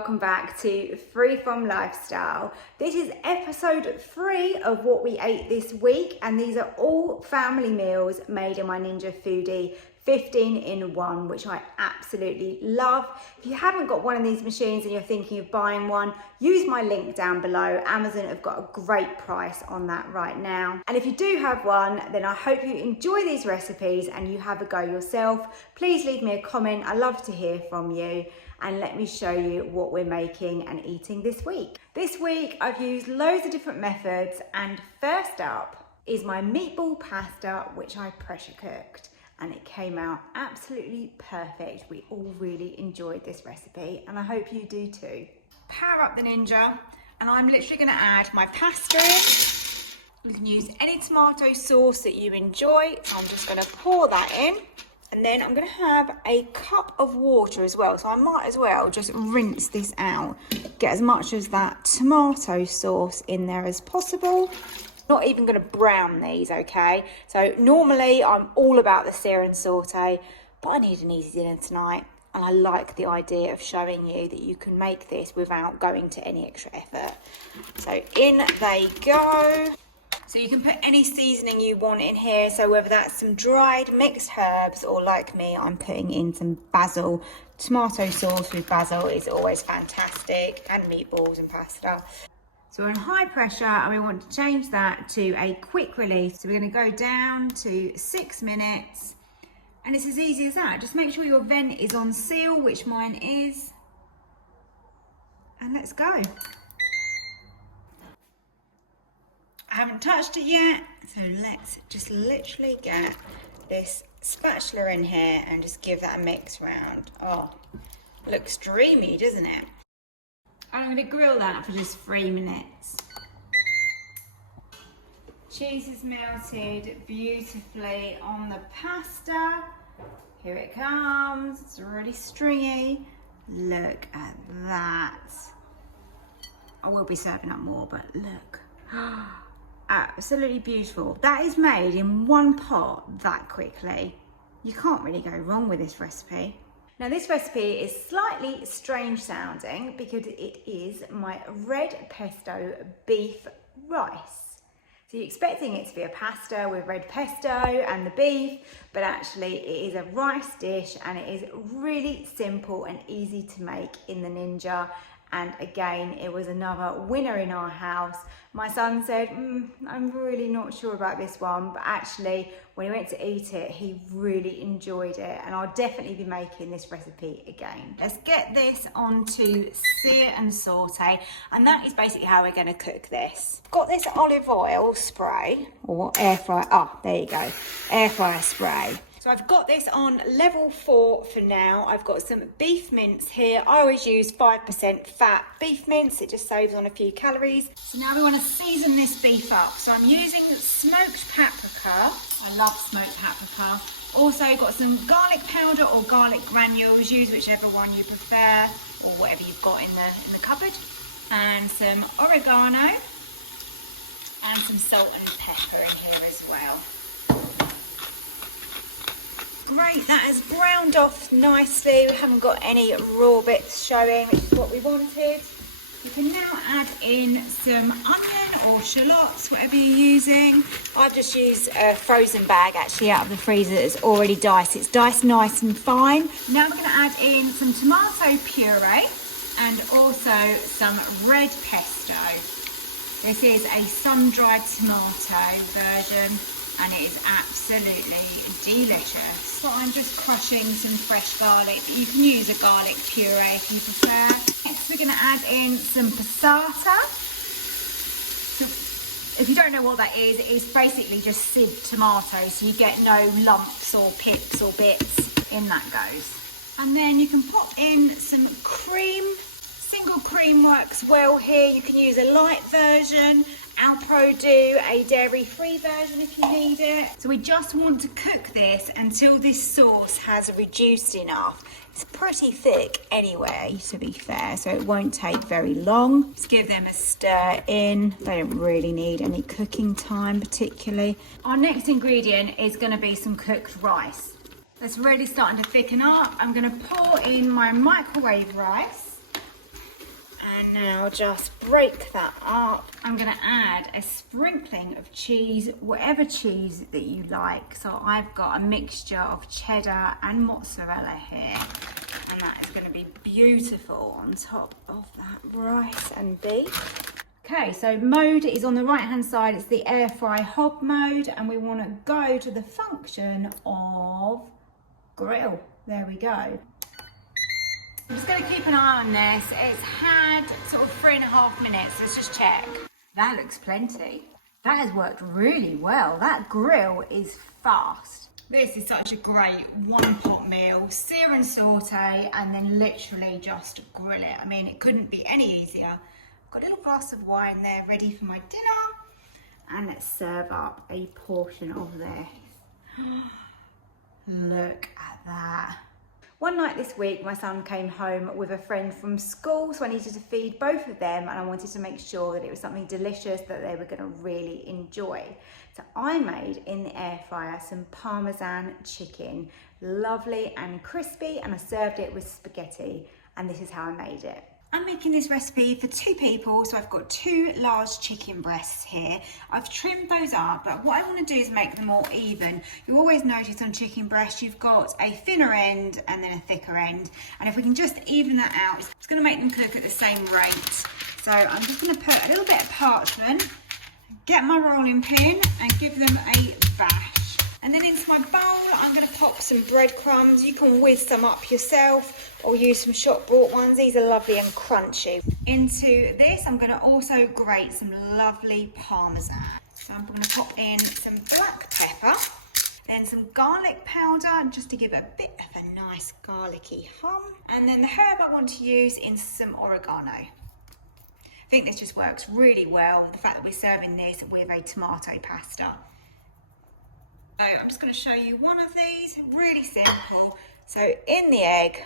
welcome back to Free From Lifestyle. This is episode 3 of what we ate this week, and these are all family meals made in my Ninja Foodi 15-in-1, which I absolutely love. If you haven't got one of these machines and you're thinking of buying one, use my link down below. Amazon have got a great price on that right now. And if you do have one, then I hope you enjoy these recipes and you have a go yourself. Please leave me a comment. I love to hear from you. And let me show you what we're making and eating this week. This week I've used loads of different methods, and first up is my meatball pasta, which I pressure cooked, and it came out absolutely perfect. We all really enjoyed this recipe and I hope you do too. Power up the Ninja, and I'm literally gonna add my pasta in. You can use any tomato sauce that you enjoy. I'm just gonna pour that in. And then I'm going to have a cup of water as well. So I might as well just rinse this out. Get as much of that tomato sauce in there as possible. Not even going to brown these, okay? So normally I'm all about the sear and saute, but I need an easy dinner tonight. And I like the idea of showing you that you can make this without going to any extra effort. So in they go. So you can put any seasoning you want in here, so whether that's some dried mixed herbs, or like me, I'm putting in some basil. Tomato sauce with basil is always fantastic, and meatballs and pasta. So we're on high pressure and we want to change that to a quick release. So we're going to go down to 6 minutes, and it's as easy as that. Just make sure your vent is on seal, which mine is, and let's go. I haven't touched it yet, so let's just literally get this spatula in here and just give that a mix round. Oh, looks dreamy, doesn't it? I'm going to grill that for just 3 minutes. Cheese is melted beautifully on the pasta. Here it comes. It's already stringy. Look at that. I will be serving up more, but look. Absolutely beautiful. That is made in one pot that quickly. You can't really go wrong with this recipe. Now this recipe is slightly strange sounding because it is my red pesto beef rice. So you're expecting it to be a pasta with red pesto and the beef, but actually it is a rice dish, and it is really simple and easy to make in the Ninja. And again, it was another winner in our house. My son said, I'm really not sure about this one, but actually when he went to eat it, he really enjoyed it, and I'll definitely be making this recipe again. Let's get this onto sear and saute, and that is basically how we're gonna cook this. I've got this olive oil spray, or air fryer, there you go, air fryer spray. So I've got this on level 4 for now. I've got some beef mince here. I always use 5% fat beef mince. It just saves on a few calories. So now we want to season this beef up. So I'm using smoked paprika. I love smoked paprika. Also got some garlic powder or garlic granules. Use whichever one you prefer, or whatever you've got in the cupboard. And some oregano and some salt and pepper in here as well. Great, that has browned off nicely. We haven't got any raw bits showing, which is what we wanted. You can now add in some onion or shallots, whatever you're using. I've just used a frozen bag actually out of the freezer that's already diced. It's diced nice and fine. Now we're going to add in some tomato puree and also some red pesto. This is a sun-dried tomato version, and it is absolutely delicious. So I'm just crushing some fresh garlic, but you can use a garlic puree if you prefer. Next we're going to add in some passata. So if you don't know what that is, it's basically just sieved tomatoes, so you get no lumps or pips or bits. In that goes. And then you can pop in some cream. Single cream works well here. You can use a light version. Alpro do a dairy-free version if you need it. So we just want to cook this until this sauce has reduced enough. It's pretty thick anyway, to be fair, so it won't take very long. Just give them a stir in. They don't really need any cooking time particularly. Our next ingredient is going to be some cooked rice. That's really starting to thicken up. I'm going to pour in my microwave rice. And now just break that up. I'm gonna add a sprinkling of cheese, whatever cheese that you like. So I've got a mixture of cheddar and mozzarella here. And that is gonna be beautiful on top of that rice and beef. Okay, so mode is on the right hand side, it's the air fry hob mode, and we want to go to the function of grill. There we go. I'm just going to keep an eye on this. It's had sort of 3.5 minutes. Let's just check. That looks plenty. That has worked really well. That grill is fast. This is such a great one-pot meal. Sear and saute, and then literally just grill it. I mean, it couldn't be any easier. Got a little glass of wine there ready for my dinner, and let's serve up a portion of this. Look at that. One night this week my son came home with a friend from school, so I needed to feed both of them, and I wanted to make sure that it was something delicious that they were going to really enjoy. So I made in the air fryer some Parmesan chicken, lovely and crispy, and I served it with spaghetti, and this is how I made it. I'm making this recipe for 2 people, so I've got 2 large chicken breasts here. I've trimmed those up, but what I want to do is make them more even. You always notice on chicken breasts, you've got a thinner end and then a thicker end. And if we can just even that out, it's going to make them cook at the same rate. So I'm just going to put a little bit of parchment, get my rolling pin and give them a bash. And then into my bowl, I'm going to pop some breadcrumbs. You can whiz some up yourself or use some shop bought ones. These are lovely and crunchy. Into this, I'm going to also grate some lovely Parmesan. So I'm going to pop in some black pepper, then some garlic powder, just to give a bit of a nice garlicky hum. And then the herb I want to use is some oregano. I think this just works really well, the fact that we're serving this with a tomato pasta. So I'm just going to show you one of these, really simple. So in the egg,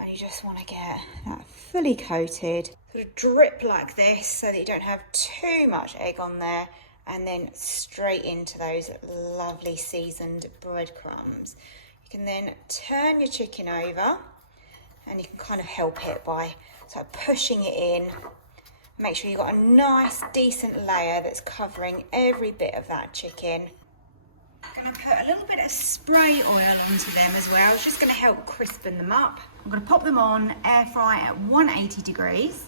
and you just want to get that fully coated, sort of drip like this so that you don't have too much egg on there, and then straight into those lovely seasoned breadcrumbs. You can then turn your chicken over, and you can kind of help it by sort of pushing it in. Make sure you've got a nice, decent layer that's covering every bit of that chicken. I'm going to put a little bit of spray oil onto them as well. It's just going to help crispen them up. I'm going to pop them on air fry at 180 degrees.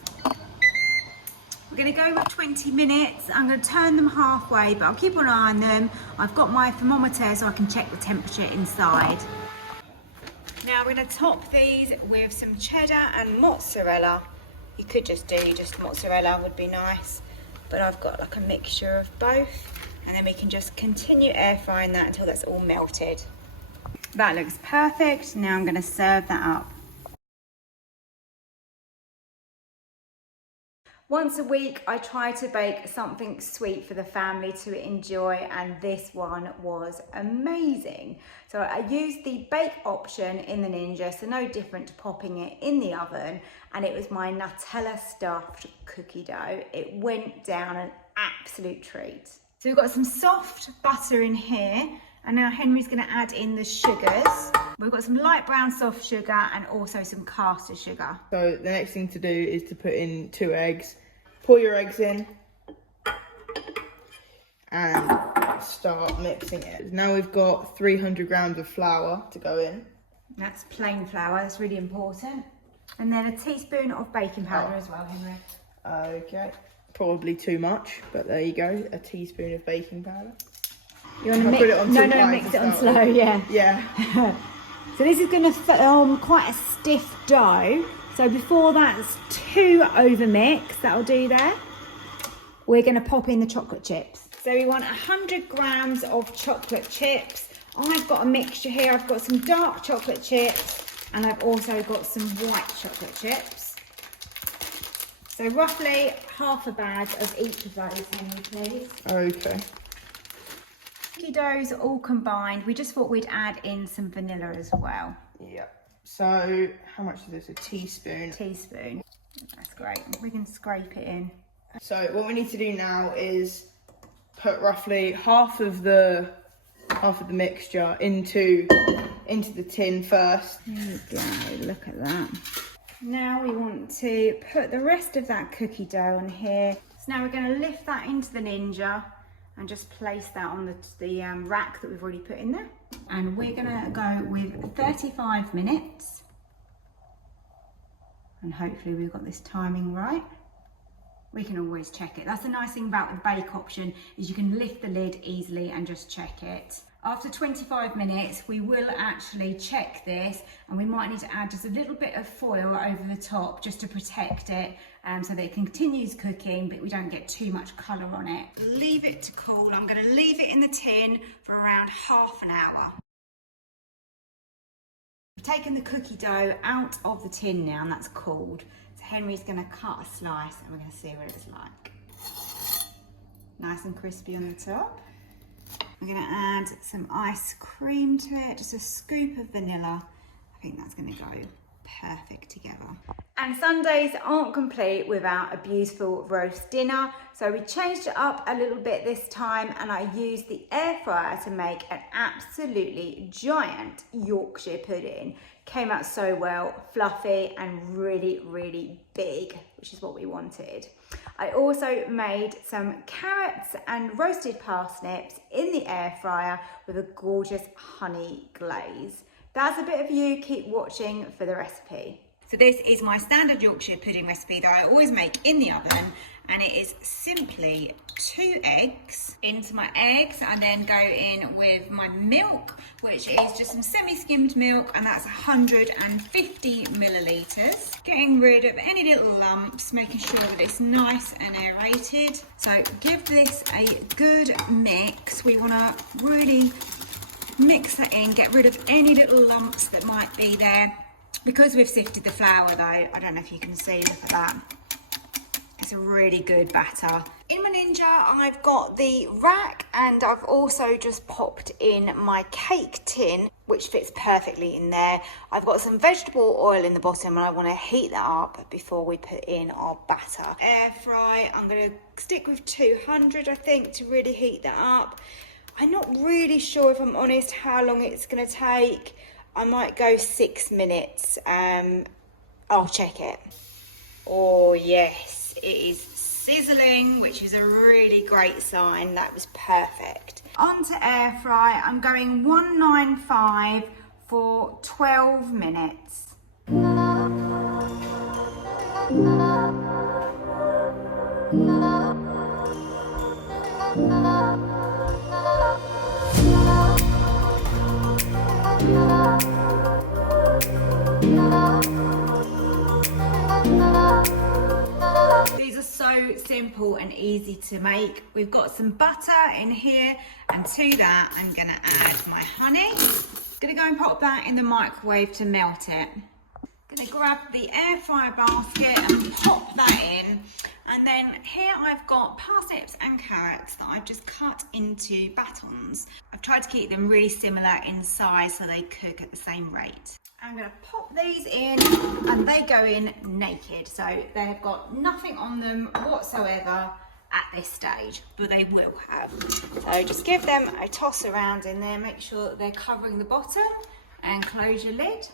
We're going to go with 20 minutes. I'm going to turn them halfway, but I'll keep an eye on them. I've got my thermometer so I can check the temperature inside. Now we're going to top these with some cheddar and mozzarella. You could just do just mozzarella, would be nice, but I've got like a mixture of both. And then we can just continue air frying that until that's all melted. That looks perfect. Now I'm going to serve that up. Once a week, I try to bake something sweet for the family to enjoy, and this one was amazing. So I used the bake option in the Ninja, so no different to popping it in the oven, and it was my Nutella stuffed cookie dough. It went down an absolute treat. So we've got some soft butter in here, and now Henry's going to add in the sugars. We've got some light brown soft sugar and also some caster sugar. So the next thing to do is to put in 2 eggs. Pour your eggs in and start mixing it. Now we've got 300 grams of flour to go in. That's plain flour, that's really important. And then a teaspoon of baking powder as well, Henry. Okay. Probably too much, but there you go, a teaspoon of baking powder. You want to mix it on mix it on slow, yeah. Yeah. So this is going to form quite a stiff dough. So before that's too over mixed, that'll do there. We're going to pop in the chocolate chips. So we want 100 grams of chocolate chips. I've got a mixture here. I've got some dark chocolate chips and I've also got some white chocolate chips. So roughly half a bag of each of those, Henry, please. Okay. Cookie doughs all combined. We just thought we'd add in some vanilla as well. Yeah. So how much is this? A teaspoon? Teaspoon. That's great. We can scrape it in. So what we need to do now is put roughly half of the mixture into the tin first. There we go. Look at that. Now we want to put the rest of that cookie dough on here. So now we're going to lift that into the Ninja and just place that on the rack that we've already put in there. And we're going to go with 35 minutes. And hopefully we've got this timing right. We can always check it. That's the nice thing about the bake option, is you can lift the lid easily and just check it. After 25 minutes, we will actually check this, and we might need to add just a little bit of foil over the top just to protect it, so that it continues cooking, but we don't get too much colour on it. Leave it to cool. I'm going to leave it in the tin for around half an hour. We've taken the cookie dough out of the tin now, and that's cooled. So Henry's going to cut a slice, and we're going to see what it's like. Nice and crispy on the top. We're going to add some ice cream to it, just a scoop of vanilla. I think that's going to go perfect together. And Sundays aren't complete without a beautiful roast dinner, so we changed it up a little bit this time, and I used the air fryer to make an absolutely giant Yorkshire pudding. Came out so well, fluffy and really, really big, which is what we wanted. I also made some carrots and roasted parsnips in the air fryer with a gorgeous honey glaze. That's a bit of you, keep watching for the recipe. So this is my standard Yorkshire pudding recipe that I always make in the oven, and it is simply 2 eggs. Into my eggs, I then go in with my milk, which is just some semi-skimmed milk, and that's 150 millilitres. Getting rid of any little lumps, making sure that it's nice and aerated. So give this a good mix. We want to really mix that in, get rid of any little lumps that might be there. Because we've sifted the flour though, I don't know if you can see, look at that. It's a really good batter. In my Ninja, I've got the rack, and I've also just popped in my cake tin, which fits perfectly in there. I've got some vegetable oil in the bottom, and I want to heat that up before we put in our batter. Air fry, I'm going to stick with 200, I think, to really heat that up. I'm not really sure, if I'm honest, how long it's going to take. I might go 6 minutes. I'll check it. Oh yes, it is sizzling, which is a really great sign. That was perfect. On to air fry. I'm going 195 for 12 minutes. These are so simple and easy to make. We've got some butter in here, and to that I'm going to add my honey. Going to go and pop that in the microwave to melt it. Going to grab the air fryer basket and pop that in. And then here I've got parsnips and carrots that I've just cut into batons. I've tried to keep them really similar in size so they cook at the same rate. I'm going to pop these in, and they go in naked, so they've got nothing on them whatsoever at this stage, but they will have. So just give them a toss around in there, make sure that they're covering the bottom, and close your lid.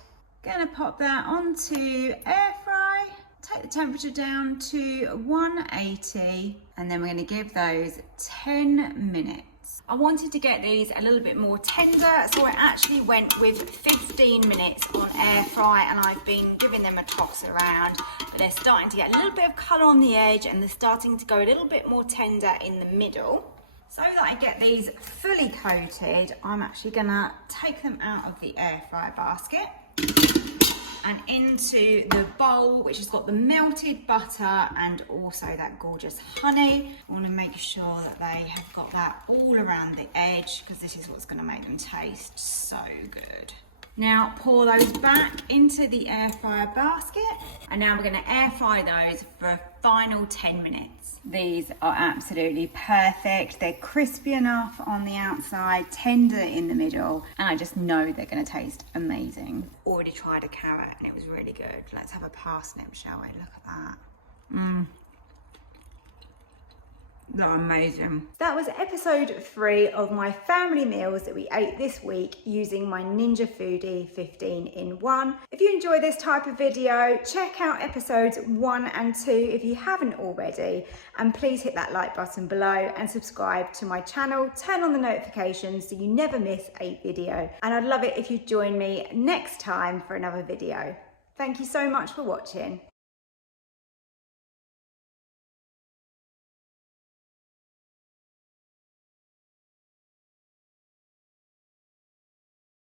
Going to pop that onto air fry, take the temperature down to 180, and then we're going to give those 10 minutes. I wanted to get these a little bit more tender, so I actually went with 15 minutes on air fry, and I've been giving them a toss around, but they're starting to get a little bit of colour on the edge, and they're starting to go a little bit more tender in the middle. So that I get these fully coated, I'm actually going to take them out of the air fryer basket and into the bowl, which has got the melted butter and also that gorgeous honey. I want to make sure that they have got that all around the edge, because this is what's going to make them taste so good. Now pour those back into the air fryer basket, and now we're going to air fry those for a final 10 minutes. These are absolutely perfect. They're crispy enough on the outside, tender in the middle, and I just know they're going to taste amazing. Already tried a carrot and it was really good. Let's have a parsnip, shall we? Look at that. They're amazing. That was episode 3 of my family meals that we ate this week using my Ninja Foodi 15-in-1. If you enjoy this type of video, check out episodes 1 and 2 if you haven't already, and please hit that like button below and subscribe to my channel. Turn on the notifications so you never miss a video, and I'd love it if you join me next time for another video. Thank you so much for watching.